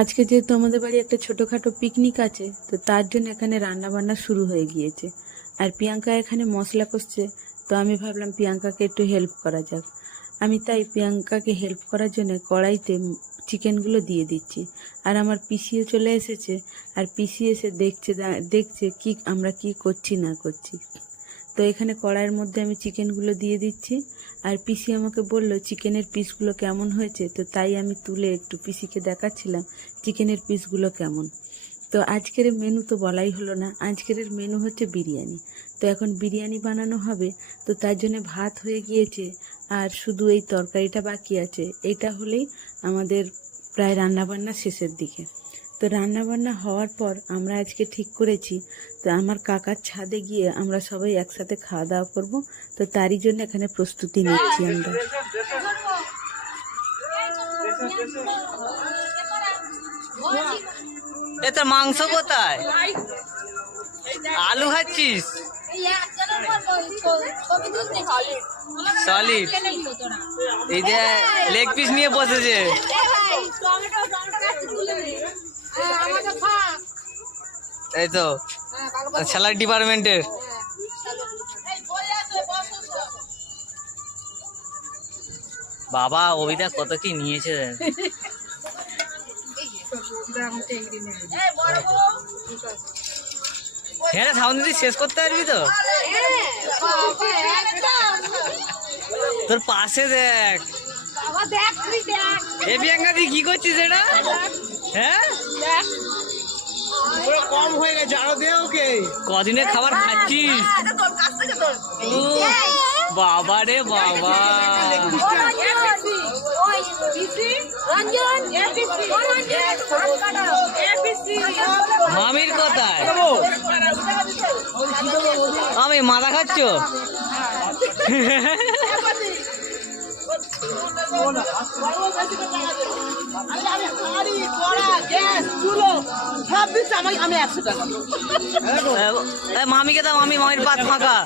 আজকে যেহেতু আমাদের বাড়ি একটা ছোটোখাটো পিকনিক আছে, তো তার জন্য এখানে রান্না বান্না শুরু হয়ে গিয়েছে। আর প্রিয়াঙ্কা এখানে মশলা কষছে, তো আমি ভাবলাম প্রিয়াঙ্কাকে একটু হেল্প করা যাক। আমি তাই প্রিয়াঙ্কাকে হেল্প করার জন্য কড়াইতে চিকেনগুলো দিয়ে দিচ্ছি। আর আমার পিসিও চলে এসেছে, আর পিসি এসে দেখছে কি আমরা কি করছি না করছি। তো এখানে কড়াইয়ের মধ্যে আমি চিকেনগুলো দিয়ে দিচ্ছি। আর পিসি আমাকে বলল চিকেনের পিসগুলো কেমন হয়েছে, তো তাই আমি তুলে একটু পিসিকে দেখাচ্ছিলাম চিকেনের পিসগুলো কেমন। তো আজকের মেনু তো বলাই হলো না, আজকের মেনু হচ্ছে বিরিয়ানি। তো এখন বিরিয়ানি বানানো হবে, তো তার জন্য ভাত হয়ে গিয়েছে আর শুধু এই তরকারিটা বাকি আছে। এইটা হলেই আমাদের প্রায় রান্নাবান্না শেষের দিকে। তো রান্নাবান্না হওয়ার পর আমরা আজকে ঠিক করেছি, তো আমার কাকার ছাদে গিয়ে আমরা সবাই একসাথে খাওয়া দাওয়া করবো। তো তারই জন্য এখানে প্রস্তুতি নিচ্ছি আমরা। এটা মাংস কোথায়? আলু খাচ্ছিস? সলিড এই যে লেগ পিস নিয়ে বসেছে। এই তো স্যালাড ডিপার্টমেন্টের। বাবা অভিদা কত কি নিয়েছে। হ্যাঁ সাউন্ড দিদি শেষ করতে পারবি তো? তোর পাশে দেখ। এ প্রিয়াঙ্কা তুই কি করছিস এটা? হ্যাঁ কম হয়ে গেছে, আরো দে ওকে। কদিনের খাবার খাচ্ছিস? বাবা রে বাবা, মামির কোথায়? আমি মাথা খাচ্ছ? মামিকে দাও, মামির পাত ফাঁকা।